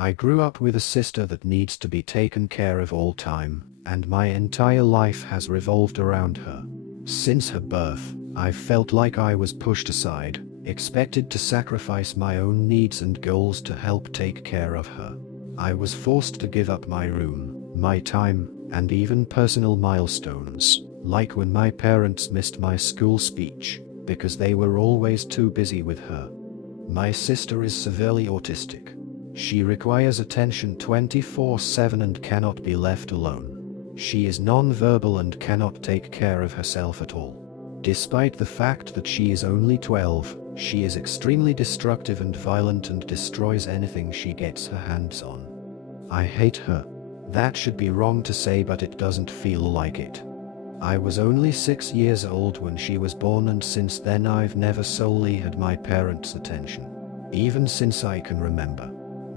I grew up with a sister that needs to be taken care of all time, and my entire life has revolved around her. Since her birth, I've felt like I was pushed aside, expected to sacrifice my own needs and goals to help take care of her. I was forced to give up my room, my time, and even personal milestones, like when my parents missed my school speech, because they were always too busy with her. My sister is severely autistic. She requires attention 24/7 and cannot be left alone. She is non-verbal and cannot take care of herself at all. Despite the fact that she is only 12, she is extremely destructive and violent and destroys anything she gets her hands on. I hate her. That should be wrong to say, but it doesn't feel like it. I was only 6 years old when she was born, and since then I've never solely had my parents' attention. Even since I can remember,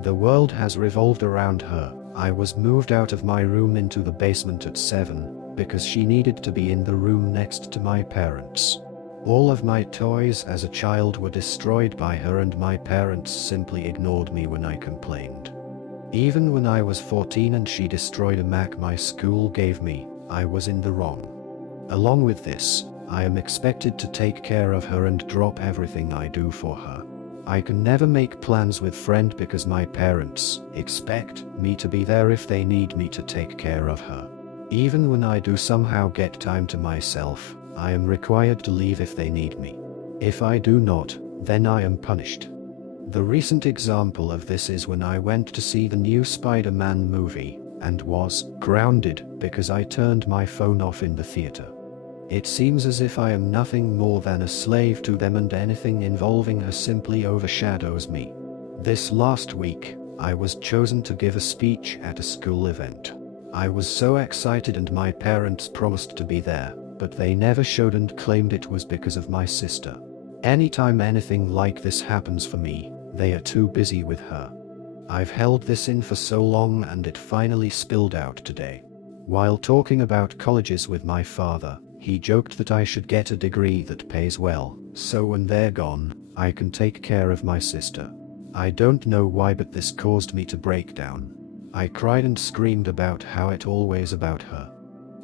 the world has revolved around her. I was moved out of my room into the basement at 7, because she needed to be in the room next to my parents. All of my toys as a child were destroyed by her, and my parents simply ignored me when I complained. Even when I was 14 and she destroyed a Mac my school gave me, I was in the wrong. Along with this, I am expected to take care of her and drop everything I do for her. I can never make plans with friends because my parents expect me to be there if they need me to take care of her. Even when I do somehow get time to myself, I am required to leave if they need me. If I do not, then I am punished. The recent example of this is when I went to see the new Spider-Man movie, and was grounded because I turned my phone off in the theater. It seems as if I am nothing more than a slave to them, and anything involving her simply overshadows me. This last week, I was chosen to give a speech at a school event. I was so excited, and my parents promised to be there, but they never showed and claimed it was because of my sister. Anytime anything like this happens for me, they are too busy with her. I've held this in for so long, and it finally spilled out today. While talking about colleges with my father, he joked that I should get a degree that pays well, so when they're gone, I can take care of my sister. I don't know why, but this caused me to break down. I cried and screamed about how it's always about her.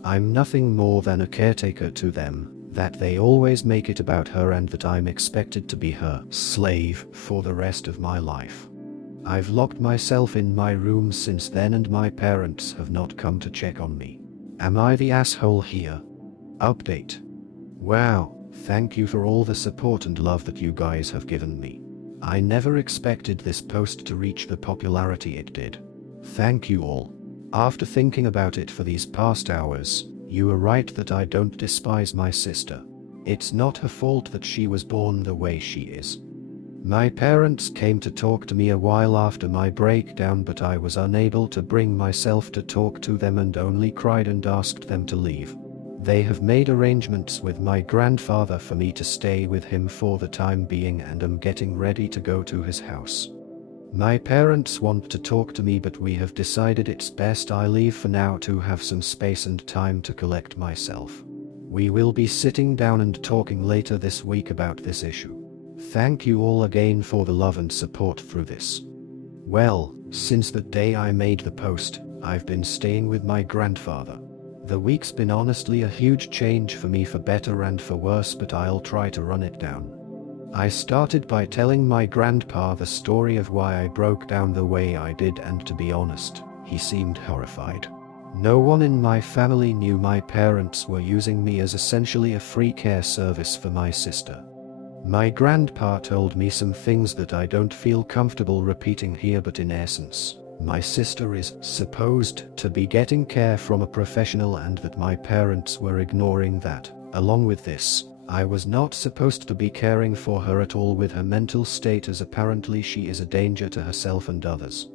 I'm nothing more than a caretaker to them, that they always make it about her, and that I'm expected to be her slave for the rest of my life. I've locked myself in my room since then, and my parents have not come to check on me. Am I the asshole here? Update. Wow, thank you for all the support and love that you guys have given me. I never expected this post to reach the popularity it did. Thank you all. After thinking about it for these past hours, you are right that I don't despise my sister. It's not her fault that she was born the way she is. My parents came to talk to me a while after my breakdown, but I was unable to bring myself to talk to them and only cried and asked them to leave. They have made arrangements with my grandfather for me to stay with him for the time being, and I'm getting ready to go to his house. My parents want to talk to me, but we have decided it's best I leave for now to have some space and time to collect myself. We will be sitting down and talking later this week about this issue. Thank you all again for the love and support through this. Well, since the day I made the post, I've been staying with my grandfather. The week's been honestly a huge change for me, for better and for worse, but I'll try to run it down. I started by telling my grandpa the story of why I broke down the way I did, and to be honest, he seemed horrified. No one in my family knew my parents were using me as essentially a free care service for my sister. My grandpa told me some things that I don't feel comfortable repeating here, but in essence, my sister is supposed to be getting care from a professional, and that my parents were ignoring that. Along with this, I was not supposed to be caring for her at all with her mental state, as apparently she is a danger to herself and others.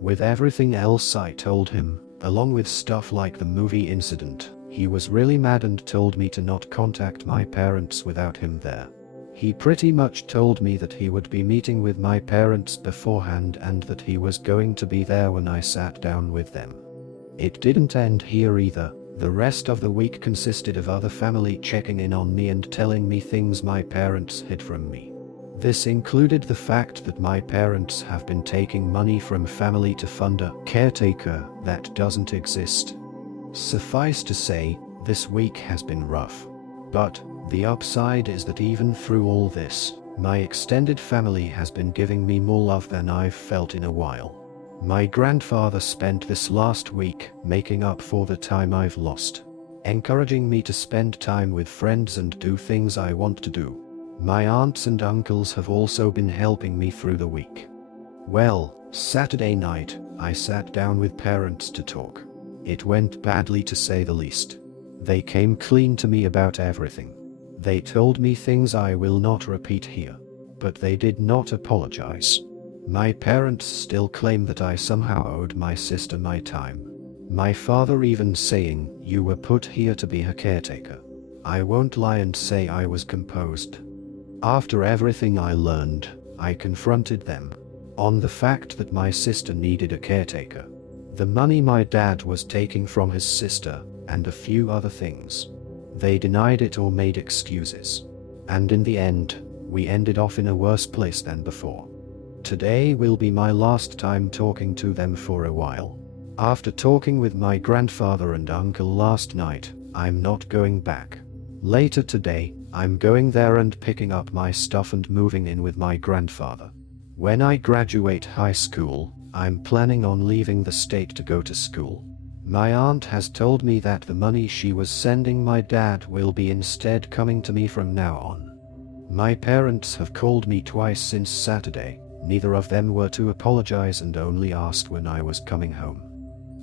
With everything else I told him, along with stuff like the movie incident, he was really mad and told me to not contact my parents without him there. He pretty much told me that he would be meeting with my parents beforehand, and that he was going to be there when I sat down with them. It didn't end here either. The rest of the week consisted of other family checking in on me and telling me things my parents hid from me. This included the fact that my parents have been taking money from family to fund a caretaker that doesn't exist. Suffice to say, this week has been rough. But the upside is that even through all this, my extended family has been giving me more love than I've felt in a while. My grandfather spent this last week making up for the time I've lost, encouraging me to spend time with friends and do things I want to do. My aunts and uncles have also been helping me through the week. Well, Saturday night, I sat down with parents to talk. It went badly to say the least. They came clean to me about everything. They told me things I will not repeat here, but they did not apologize. My parents still claim that I somehow owed my sister my time. My father even saying, "You were put here to be her caretaker." I won't lie and say I was composed. After everything I learned, I confronted them on the fact that my sister needed a caretaker, the money my dad was taking from his sister, and a few other things. They denied it or made excuses. And in the end, we ended off in a worse place than before. Today will be my last time talking to them for a while. After talking with my grandfather and uncle last night, I'm not going back. Later today, I'm going there and picking up my stuff and moving in with my grandfather. When I graduate high school, I'm planning on leaving the state to go to school. My aunt has told me that the money she was sending my dad will be instead coming to me from now on. My parents have called me twice since Saturday. Neither of them were to apologize and only asked when I was coming home.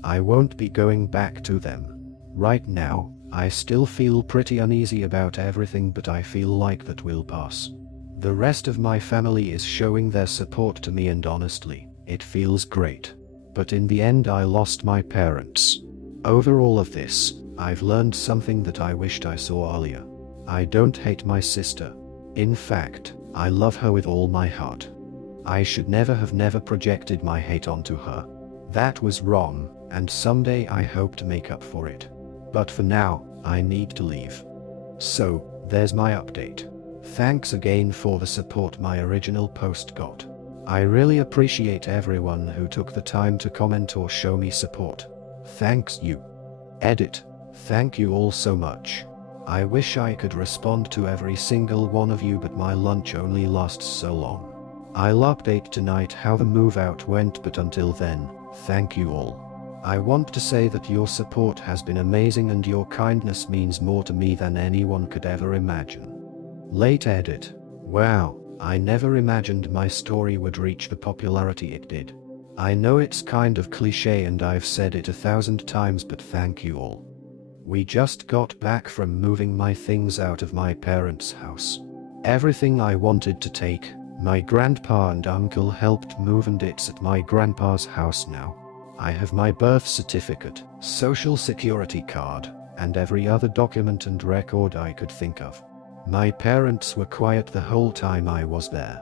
I won't be going back to them. Right now, I still feel pretty uneasy about everything, but I feel like that will pass. The rest of my family is showing their support to me, and honestly, it feels great. But in the end I lost my parents. Over all of this, I've learned something that I wished I saw earlier. I don't hate my sister. In fact, I love her with all my heart. I should never projected my hate onto her. That was wrong, and someday I hope to make up for it. But for now, I need to leave. So, there's my update. Thanks again for the support my original post got. I really appreciate everyone who took the time to comment or show me support. Thanks you. Edit. Thank you all so much. I wish I could respond to every single one of you, but my lunch only lasts so long. I'll update tonight how the move out went, but until then, thank you all. I want to say that your support has been amazing and your kindness means more to me than anyone could ever imagine. Late edit. Wow, I never imagined my story would reach the popularity it did. I know it's kind of cliche and I've said it 1,000 times, but thank you all. We just got back from moving my things out of my parents' house. Everything I wanted to take, my grandpa and uncle helped move, and it's at my grandpa's house now. I have my birth certificate, social security card, and every other document and record I could think of. My parents were quiet the whole time I was there.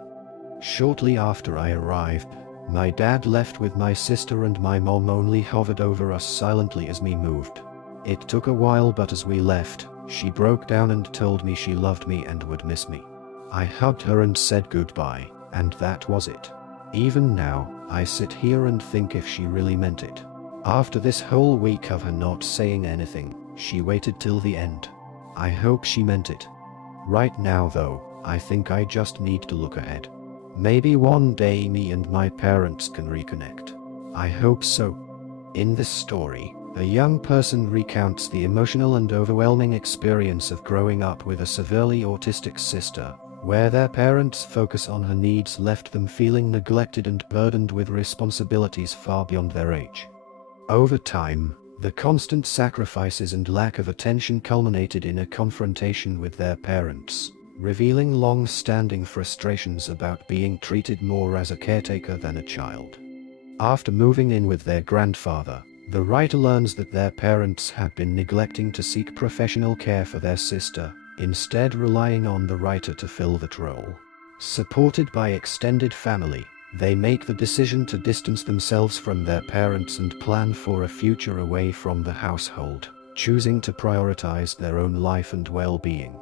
Shortly after I arrived, my dad left with my sister, and my mom only hovered over us silently as we moved. It took a while, but as we left, she broke down and told me she loved me and would miss me. I hugged her and said goodbye, and that was it. Even now, I sit here and think if she really meant it. After this whole week of her not saying anything, she waited till the end. I hope she meant it. Right now though, I think I just need to look ahead. Maybe one day me and my parents can reconnect. I hope so. In this story, a young person recounts the emotional and overwhelming experience of growing up with a severely autistic sister, where their parents' focus on her needs left them feeling neglected and burdened with responsibilities far beyond their age. Over time, the constant sacrifices and lack of attention culminated in a confrontation with their parents, revealing long-standing frustrations about being treated more as a caretaker than a child. After moving in with their grandfather, the writer learns that their parents had been neglecting to seek professional care for their sister, instead relying on the writer to fill that role. Supported by extended family, they make the decision to distance themselves from their parents and plan for a future away from the household, choosing to prioritize their own life and well-being.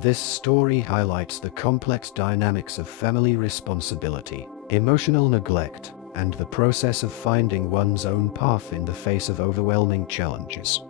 This story highlights the complex dynamics of family responsibility, emotional neglect, and the process of finding one's own path in the face of overwhelming challenges.